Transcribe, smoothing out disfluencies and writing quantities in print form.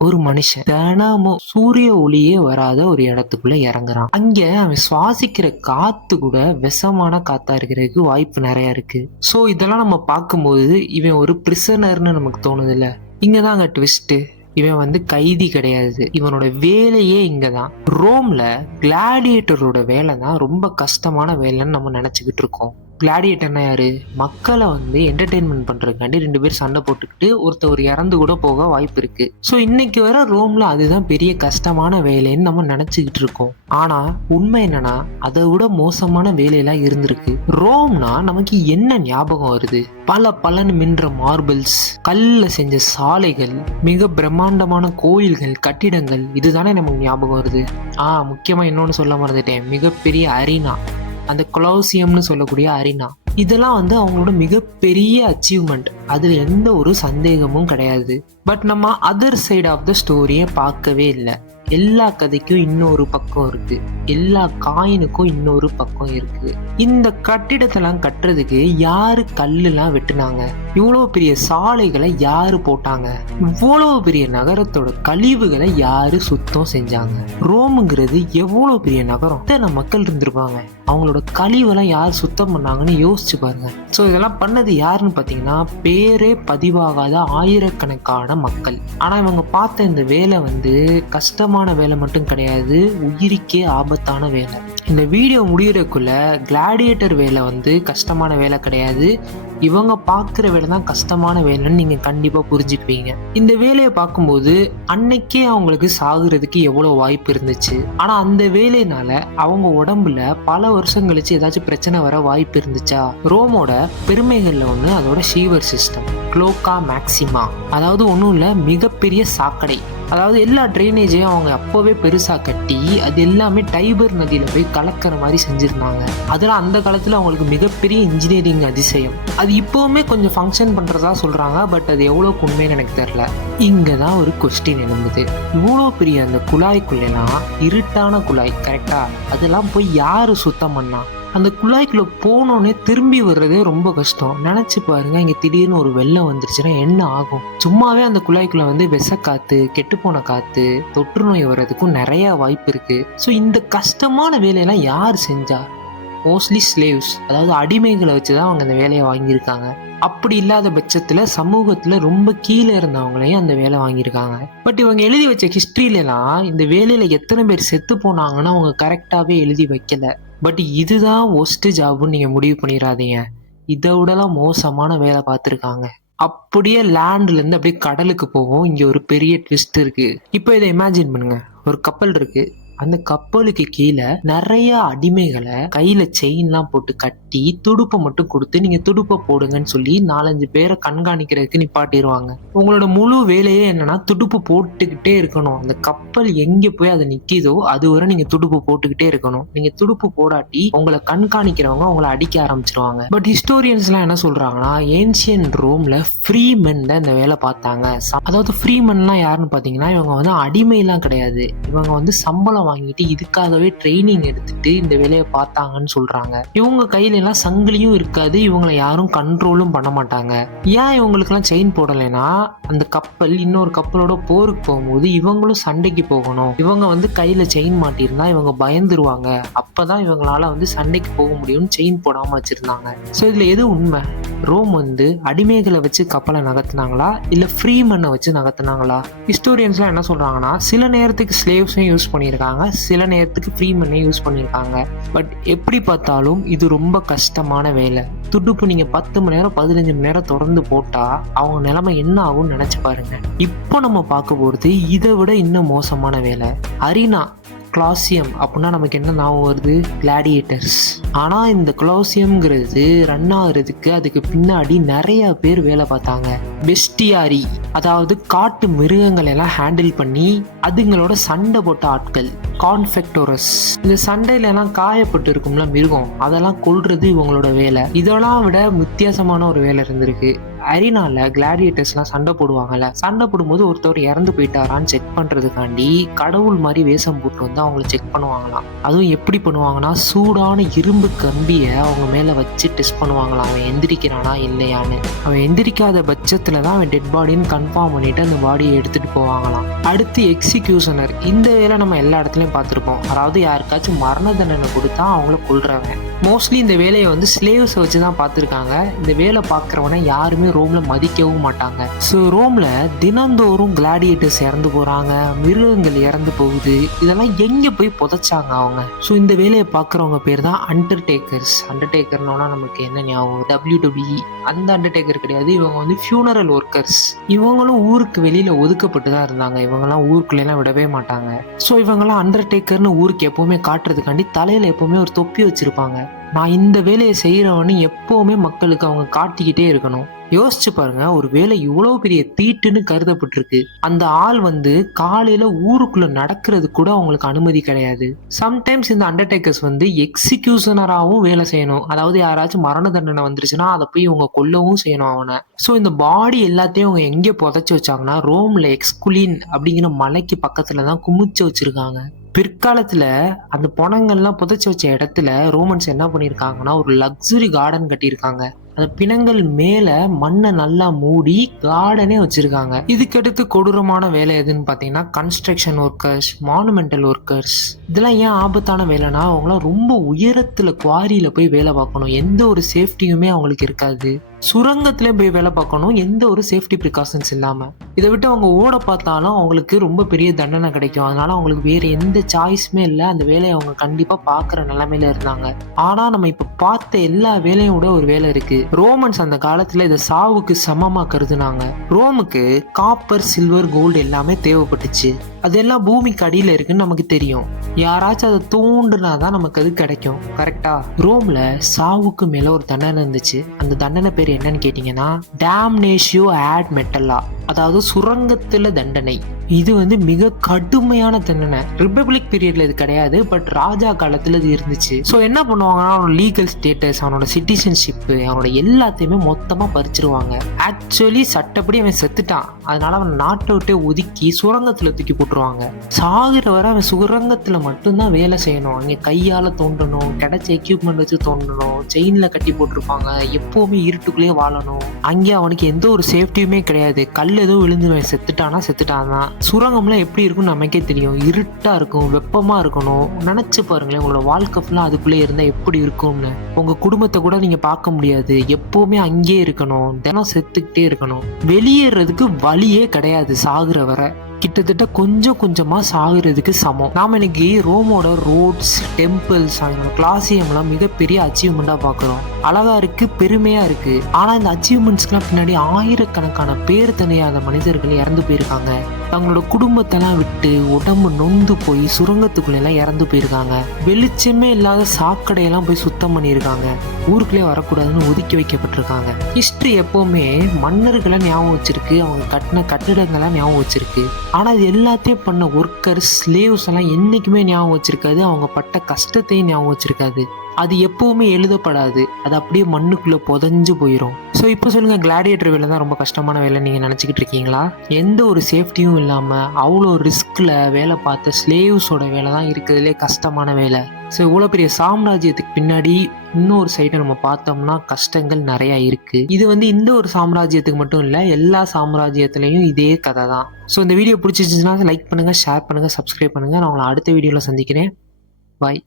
ஒரு மனுஷன் தினமும் சூரிய ஒளியே வராத ஒரு இடத்துக்குள்ள இறங்குறான். அங்க அவன் சுவாசிக்கிற காத்து கூட விஷமான காத்தா இருக்கிறதுக்கு வாய்ப்பு நிறைய இருக்கு. சோ இதெல்லாம் நம்ம பார்க்கும்போது இவன் ஒரு பிரிசனர்னு நமக்கு தோணுது இல்ல. இங்கதாங்க ட்விஸ்ட். இவன் கைதி கிடையாது. இவனோட வேலையே இங்கதான். ரோம்ல கிளாடியேட்டரோட வேலை தான் ரொம்ப கஷ்டமான வேலைன்னு நம்ம நினைச்சுக்கிட்டு இருக்கோம். கிளாடியேட்டர்னா யாரு? மக்களை என்டர்டெயின்மெண்ட் பண்றதுக்காண்டி 2 பேர் சண்டை போட்டுக்கிட்டு ஒருத்தர் இறந்து கூட போக வாய்ப்பு இருக்கு. ஸோ இன்னைக்கு வர ரோம்ல அதுதான் பெரிய கஷ்டமான வேலைன்னு நம்ம நினைச்சுக்கிட்டு இருக்கோம். ஆனா உண்மை என்னன்னா அதை விட மோசமான வேலையெல்லாம் இருந்திருக்கு. ரோம்னா நமக்கு என்ன ஞாபகம் வருது? பலன்னு மின்ற மார்பிள்ஸ், கல்ல செஞ்ச சாலைகள், மிக பிரம்மாண்டமான கோயில்கள், கட்டிடங்கள், இதுதானே நமக்கு ஞாபகம் வருது. முக்கியமா இன்னொன்னு சொல்ல மறந்துட்டேன். மிகப்பெரிய அரீனா, அந்த கொலோசியம்னு சொல்லக்கூடிய அரீனா, இதெல்லாம் அவங்களோட மிகப்பெரிய அச்சீவ்மெண்ட். அதுல எந்த ஒரு சந்தேகமும் கிடையாது. பட் நம்ம அதர் சைடு ஆஃப் த ஸ்டோரியை பார்க்கவே இல்லை. எல்லா கதைக்கும் இன்னொரு பக்கம் இருக்கு. எல்லா காயினுக்கும் இன்னொரு பக்கம் இருக்கு. இந்த கட்டிடத்தெல்லாம் கட்டுறதுக்கு யாரு கல்லுலாம் வெட்டுனாங்க? இவ்வளவு பெரிய சாலைகளை யாரு போட்டாங்க? இவ்வளவு பெரிய நகரத்தோட கழிவுகளை யாரு சுத்தம் செஞ்சாங்க? ரோமுங்கிறது எவ்வளவு பெரிய நகரம். இத்தனை மக்கள் இருந்திருப்பாங்க. அவங்களோட கழிவெல்லாம் யார் சுத்தம் பண்ணாங்கன்னு யோசிச்சு பாருங்க. ஸோ இதெல்லாம் பண்ணது யாருன்னு பார்த்தீங்கன்னா பேரே பதிவாகாத ஆயிரக்கணக்கான மக்கள். ஆனா இவங்க பார்த்த இந்த வேலை கஷ்டமான வேலை மட்டும் கிடையாது, உயிருக்கே ஆபத்தான வேலை. இந்த வீடியோ முடியறதுக்குள்ள கிளாடியேட்டர் வேலை கஷ்டமான வேலை கிடையாது, இவங்க பார்க்குற வேலை தான் கஷ்டமான வேலைன்னு நீங்க கண்டிப்பா புரிஞ்சுக்குவீங்க. இந்த வேலையை பார்க்கும்போது அன்னைக்கே அவங்களுக்கு சாகுறதுக்கு எவ்வளவு வாய்ப்பு இருந்துச்சு. ஆனா அந்த வேலையினால அவங்க உடம்புல பல வருஷம் கழிச்சு ஏதாச்சும் பிரச்சனை வர வாய்ப்பு இருந்துச்சா? ரோமோட பெருமைகள்ல ஒண்ணு அதோட ஷீவர் சிஸ்டம், குளோக்கா மேக்சிமா. அதாவது ஒன்றும் இல்லை, மிகப்பெரிய சாக்கடை. அதாவது எல்லா ட்ரைனேஜையும் அவங்க அப்போவே பெருசா கட்டி அது எல்லாமே டைபர் நதியில போய் கலக்கிற மாதிரி செஞ்சிருந்தாங்க. அதெல்லாம் அந்த காலத்துல அவங்களுக்கு மிகப்பெரிய இன்ஜினியரிங் அதிசயம். அது இப்பவுமே கொஞ்சம் ஃபங்க்ஷன் பண்றதா சொல்றாங்க. பட் அது எவ்வளவு உண்மைன்னு எனக்கு தெரியல. இங்கதான் ஒரு கொஸ்டின் எழும்புது. இவ்வளோ பெரிய அந்த குழாய்க்குள்ளேனா, இருட்டான குழாய் கரெக்டா, அதெல்லாம் போய் யாரு சுத்தம் பண்ணா? அந்த குழாய்க்குள்ள போனோடனே திரும்பி வர்றதே ரொம்ப கஷ்டம். நினைச்சு பாருங்க, இங்க திடீர்னு ஒரு வெள்ளம் வந்துருச்சுன்னா என்ன ஆகும்? சும்மாவே அந்த குழாய்க்குள்ள விஷக்காத்து, கெட்டுப்போன காத்து, தொற்று நோய் வர்றதுக்கும் நிறைய வாய்ப்பு இருக்கு. ஸோ இந்த கஷ்டமான வேலையெல்லாம் யார் செஞ்சா? மோஸ்ட்லி ஸ்லேவ்ஸ், அதாவது அடிமைகளை வச்சுதான் அவங்க அந்த வேலையை வாங்கியிருக்காங்க. அப்படி இல்லாத பட்சத்துல சமூகத்துல ரொம்ப கீழே இருந்தவங்களையும் அந்த வேலை வாங்கியிருக்காங்க. பட் இவங்க எழுதி வச்ச ஹிஸ்டரியிலாம் இந்த வேலையில எத்தனை பேர் செத்து போனாங்கன்னு அவங்க கரெக்டாவே எழுதி வைக்கல. பட் இதுதான் ஒஸ்ட் ஜாப்னு நீங்க முடிவு பண்ணிடாதீங்க. இதை விடலாம் மோசமான வேலை பார்த்துருக்காங்க. அப்படியே லேண்ட்ல இருந்து அப்படியே கடலுக்கு போவோம். இங்க ஒரு பெரிய ட்விஸ்ட் இருக்கு. இப்போ இதை இமேஜின் பண்ணுங்க. ஒரு கப்பல் இருக்கு. அந்த கப்பலுக்கு கீழே நிறைய அடிமைகளை கையில செயின்லாம் போட்டு கட்டி துடுப்பை மட்டும் கொடுத்து நீங்க துடுப்பை போடுங்கன்னு சொல்லி 4-5 பேரை கண்காணிக்கிறதுக்கு நிப்பாட்டிடுவாங்க. உங்களோட முழு வேலையே என்னன்னா துடுப்பு போட்டுக்கிட்டே இருக்கணும். அந்த கப்பல் எங்க போய் அதை நிக்கிதோ அதுவரை நீங்க துடுப்பு போட்டுக்கிட்டே இருக்கணும். நீங்க துடுப்பு போடாட்டி உங்களை கண்காணிக்கிறவங்க உங்களை அடிக்க ஆரம்பிச்சிருவாங்க. பட் ஹிஸ்டோரியன்ஸ் எல்லாம் என்ன சொல்றாங்கன்னா, ஏன்சியன் ரோம்ல ஃப்ரீ மென் தான் இந்த வேலை பார்த்தாங்க. அதாவது ஃப்ரீ மென்லாம் யாருன்னு பாத்தீங்கன்னா, இவங்க அடிமைலாம் கிடையாது. இவங்க சம்பளம் வாங்கிட்டு இதுக்காகவே ட்ரைனிங் எடுத்துட்டு இந்த வேலையை பார்த்தாங்கன்னு சொல்றாங்க. இவங்க கையில எல்லாம் சங்கிலியும் இருக்காது, இவங்களை யாரும் கண்ட்ரோலும் பண்ண மாட்டாங்க. ஏன் இவங்களுக்கு எல்லாம் செயின் போடலைன்னா, அந்த கப்பல் இன்னொரு கப்பலோட போருக்கு போகும்போது இவங்களும் சண்டைக்கு போகணும். இவங்க கையில செயின் மாட்டிருந்தா இவங்க பயந்துருவாங்க. அப்பதான் இவங்களால சண்டைக்கு போக முடியும்னு செயின் போடாம வச்சிருந்தாங்க. சோ இதுல எது உண்மை? ரோம் அடிமைகளை வச்சு கப்பலை நகர்த்தினாங்களா இல்ல ஃப்ரீ மண்ணை வச்சு நகர்த்தினாங்களா? ஹிஸ்டோரியன்ஸ்லாம் என்ன சொல்றாங்கன்னா, சில நேரத்துக்கு ஸ்லேவ்ஸையும் யூஸ் பண்ணியிருக்காங்க, சில நேரத்துக்கு ஃப்ரீ மண்ணையும் யூஸ் பண்ணியிருக்காங்க. பட் எப்படி பார்த்தாலும் இது ரொம்ப கஷ்டமான வேலை. துடுப்பு நீங்க 10 மணி நேரம் 15 மணி நேரம் தொடர்ந்து போட்டா அவங்க நிலைமை என்ன ஆகும்னு நினைச்சு பாருங்க. இப்போ நம்ம பார்க்க போறது இதை விட இன்னும் மோசமான வேலை. அரீனா, கொலோசியம் அப்படின்னா நமக்கு என்ன ஞாபகம் வருது? கிளாடியேட்டர்ஸ். ஆனா இந்த கொலோசியம்ங்கிறது ரன் ஆகுறதுக்கு அதுக்கு பின்னாடி நிறைய பேர் வேலை பார்த்தாங்க. பெஸ்டியாரி, அதாவது காட்டு மிருகங்களை எல்லாம் ஹேண்டில் பண்ணி அதுங்களோட சண்டை போட்ட ஆட்கள். கான்ஃபெக்டோரஸ், இந்த சண்டையில எல்லாம் காயப்பட்டு இருக்கும்ல மிருகம், அதெல்லாம் கொல்றது இவங்களோட வேலை. இதெல்லாம் விட வித்தியாசமான ஒரு வேலை இருந்திருக்கு. அரினால கிளாடியேட்டர்ஸ்லாம் சண்டை போடுவாங்கல்ல, சண்டை போடும்போது ஒருத்தவர் இறந்து போயிட்டாரான்னு செக் பண்றதுக்காண்டி கடவுள் மாதிரி வேஷம் போட்டு வந்து அவங்கள செக் பண்ணுவாங்களாம். அதுவும் எப்படி பண்ணுவாங்கன்னா, சூடான இரும்பு கம்பிய அவங்க மேல வச்சு டெஸ்ட் பண்ணுவாங்களாம், அவன் எந்திரிக்கிறானா இல்லையான்னு. அவன் எந்திரிக்காத பட்சத்துல தான் அவன் டெட் பாடின்னு கன்ஃபார்ம் பண்ணிட்டு அந்த பாடியை எடுத்துட்டு போவாங்களாம். அடுத்து எக்ஸிகியூஷனர். இந்த வேலை நம்ம எல்லா இடத்துலயும் பார்த்துருப்போம். அதாவது யாருக்காச்சும் மரண தண்டனை கொடுத்தா அவங்கள கொல்றவன். மோஸ்ட்லி இந்த வேலையை வந்து ஸ்லேவ்ஸ் வச்சு தான் பார்த்துருக்காங்க. இந்த வேலை பார்க்குறவனை யாருமே ரோம்ல மதிக்கவும் மாட்டாங்க. ஸோ ரோம்ல தினந்தோறும் கிளாடியேட்டர்ஸ் இறந்து போறாங்க, மிருகங்கள் இறந்து போகுது. இதெல்லாம் எங்க போய் புதைச்சாங்க அவங்க? ஸோ இந்த வேலையை பார்க்குறவங்க பேர் தான் அண்டர்டேக்கர்ஸ். அண்டர்டேக்கர்னோனா நமக்கு என்ன ஞாபகம்? WWE. அந்த அண்டர்டேக்கர் கிடையாது, இவங்க வந்து ஃபியூனரல் ஒர்க்கர்ஸ். இவங்களும் ஊருக்கு வெளியில ஒதுக்கப்பட்டு தான் இருந்தாங்க. இவங்கெல்லாம் ஊருக்குள்ள எல்லாம் விடவே மாட்டாங்க. ஸோ இவங்கெல்லாம் அண்டர்டேக்கர்னு ஊருக்கு எப்பவுமே காட்டுறதுக்காண்டி தலையில எப்பவுமே ஒரு தொப்பி வச்சிருப்பாங்க. நான் இந்த வேலையை செய்யறவன்னு எப்பவுமே மக்களுக்கு அவங்க காட்டிக்கிட்டே இருக்கணும். யோசிச்சு பாருங்க, ஒரு வேலை இவ்வளவு பெரிய தீட்டுன்னு கருதப்பட்டிருக்கு. அந்த ஆள் வந்து காலையில ஊருக்குள்ள நடக்கிறது கூட அவங்களுக்கு அனுமதி கிடையாது. சம்டைம்ஸ் இந்த அண்டர்டேக்கர்ஸ் வந்து எக்ஸிகியூஷனராகவும் வேலை செய்யணும். அதாவது யாராச்சும் மரண தண்டனை வந்துருச்சுன்னா அதை போய் இவங்க கொல்லவும் செய்யணும் அவனை. ஸோ இந்த பாடி எல்லாத்தையும் அவங்க எங்கே புதைச்சி வச்சாங்கன்னா, ரோம்ல எக்ஸ்குலின் அப்படிங்கிற மலைக்கு பக்கத்துல தான் குமிச்சு வச்சிருக்காங்க. பிற்காலத்துல அந்த பொணங்கள்லாம் புதைச்சி வச்ச இடத்துல ரோமன்ஸ் என்ன பண்ணிருக்காங்கன்னா, ஒரு லக்ஸுரி கார்டன் கட்டியிருக்காங்க. அந்த பிணங்கள் மேல மண்ணை நல்லா மூடி கார்டனே வச்சிருக்காங்க. இதுக்கடுத்து கொடூரமான வேலை எதுன்னு பாத்தீங்கன்னா, கன்ஸ்ட்ரக்ஷன் ஒர்க்கர்ஸ், மானுமெண்டல் ஒர்க்கர்ஸ். இதெல்லாம் ஏன் ஆபத்தான வேலைன்னா, அவங்களாம் ரொம்ப உயரத்துல குவாரியில போய் வேலை பார்க்கணும். எந்த ஒரு சேஃப்டியுமே அவங்களுக்கு இருக்காது. சுரங்கத்திலே போய் வேலை பார்க்கணும், எந்த ஒரு சேஃப்டி ப்ரிகாஷன்ஸ் இல்லாம. இதை விட்டு அவங்க ஓட பார்த்தாலும் அவங்களுக்கு ரொம்ப பெரிய தண்டனை கிடைக்கும். அதனால அவங்களுக்கு வேற எந்த சாய்ஸுமே இல்லை. அந்த வேலையை அவங்க கண்டிப்பா பாக்குற நிலைமையில இருந்தாங்க. ஆனா நம்ம இப்ப பார்த்த எல்லா வேலையும் விட ஒரு வேலை இருக்கு. ரோமன்ஸ் அந்த காலத்துல இதை சாவுக்கு சமமா கருதுனாங்க. ரோமுக்கு காப்பர், சில்வர், கோல்டு எல்லாமே தேவைப்பட்டுச்சு. அதெல்லாம் பூமிக்கு அடியில இருக்குன்னு நமக்கு தெரியும். யாராச்சும் அதை தூண்டுனாதான் நமக்கு அது கிடைக்கும். கரெக்டா? ரோம்ல சாவுக்கு மேல ஒரு தண்டனை இருந்துச்சு. அந்த தண்டனை பேர் என்னன்னு கேட்டீங்கன்னா, டேம்னேஷியோ ஆட் மெட்டல்லா, அதாவது சுரங்கத்துல தண்டனை. இது வந்து மிக கடுமையான தண்டனை. ரிப்பப்ளிக் பீரியட்ல இது கிடையாது, பட் ராஜா காலத்துல இது இருந்துச்சு. ஸோ என்ன பண்ணுவாங்கன்னா, அவனோட லீகல் ஸ்டேட்டஸ், அவனோட சிட்டிசன்ஷிப், அவனோட எல்லாத்தையுமே மொத்தமா பறிச்சிருவாங்க. ஆக்சுவலி சட்டப்படி அவன் செத்துட்டான், அதனால அவன் நாட்டை விட்டு ஒதுக்கி சுரங்கத்துல தூக்கி போட்டுருவாங்க. சாகுற வரை அவன் சுரங்கத்துல மட்டும்தான் வேலை செய்யணும். அங்கே கையால தோண்டணும், கிடைச்ச எக்யூப்மெண்ட் வச்சு தோண்டணும், செயின்ல கட்டி போட்டிருப்பாங்க, எப்பவுமே இருட்டுக்குள்ளேயே வாழணும். அங்கே அவனுக்கு எந்த ஒரு சேஃப்டியுமே கிடையாது. கல் ஏதோ விழுந்துருவேன், செத்துட்டானா செத்துட்டான் தான். சுரங்கம்லாம் எப்படி இருக்கும்னு நமக்கே தெரியும். இருட்டா இருக்கும், வெப்பமா இருக்கணும். நினைச்சு பாருங்களேன், உங்களோட வாழ்க்கை ஃபுல்லா அதுக்குள்ளே இருந்தா எப்படி இருக்கும்னு. உங்க குடும்பத்தை கூட நீங்க பார்க்க முடியாது. எப்பவுமே அங்கேயே இருக்கணும், தினம் செத்துக்கிட்டே இருக்கணும். வெளியேறதுக்கு வழியே கிடையாது. சாகுற வரை கிட்டத்தட்ட கொஞ்சம் கொஞ்சமா சாகுறதுக்கு சமம். நாம இன்னைக்கு ரோமோட ரோட்ஸ், டெம்பிள்ஸ், கிளாசியம்லாம் மிகப்பெரிய அச்சீவ்மெண்டா பாக்குறோம். அழகா இருக்கு, பெருமையா இருக்கு. ஆனா இந்த அச்சீவ்மெண்ட்ஸ்க்குலாம் பின்னாடி ஆயிரக்கணக்கான பேர் தெரியாத மனிதர்கள் இறந்து போயிருக்காங்க. தங்களோட குடும்பத்தெல்லாம் விட்டு உடம்பு நொந்து போய் சுரங்கத்துக்குள்ள எல்லாம் இறந்து போயிருக்காங்க. வெளிச்சமே இல்லாத சாக்கடையெல்லாம் போய் சுத்தம் பண்ணியிருக்காங்க. ஊருக்குள்ளே வரக்கூடாதுன்னு ஒதுக்கி வைக்கப்பட்டிருக்காங்க. ஹிஸ்டரி எப்பவுமே மன்னர்களை ஞாபகம் வச்சிருக்கு, அவங்க கட்டின கட்டிடங்களை ஞாபகம் வச்சிருக்கு. ஆனா இது எல்லாத்தையும் பண்ண ஒர்க்கர்ஸ், ஸ்லேவ்ஸ் எல்லாம் என்னைக்குமே ஞாபகம் வச்சிருக்காது. அவங்க பட்ட கஷ்டத்தையும் ஞாபகம் வச்சிருக்காது. அது எப்பவுமே எழுதப்படாது. அது அப்படியே மண்ணுக்குள்ள புதைஞ்சு போயிடும். ஸோ இப்போ சொல்லுங்க, கிளாடியேட்டர் வேலை தான் ரொம்ப கஷ்டமான வேலை நீங்க நினைச்சுக்கிட்டு இருக்கீங்களா? எந்த ஒரு சேஃப்டியும் இல்லாம அவ்வளோ ரிஸ்க்ல வேலை பார்த்த ஸ்லேவ்ஸோட வேலை தான் இருக்கிறதுலே கஷ்டமான வேலை. ஸோ இவ்வளோ பெரிய சாம்ராஜ்யத்துக்கு பின்னாடி இன்னொரு சைடை நம்ம பார்த்தோம்னா கஷ்டங்கள் நிறைய இருக்கு. இது வந்து இந்த ஒரு சாம்ராஜ்யத்துக்கு மட்டும் இல்லை, எல்லா சாம்ராஜ்யத்திலையும் இதே கதை தான். ஸோ இந்த வீடியோ பிடிச்சிருந்துச்சுன்னா லைக் பண்ணுங்க, ஷேர் பண்ணுங்க, சப்ஸ்கிரைப் பண்ணுங்க. நான் உங்களை அடுத்த வீடியோவில் சந்திக்கிறேன். பாய்.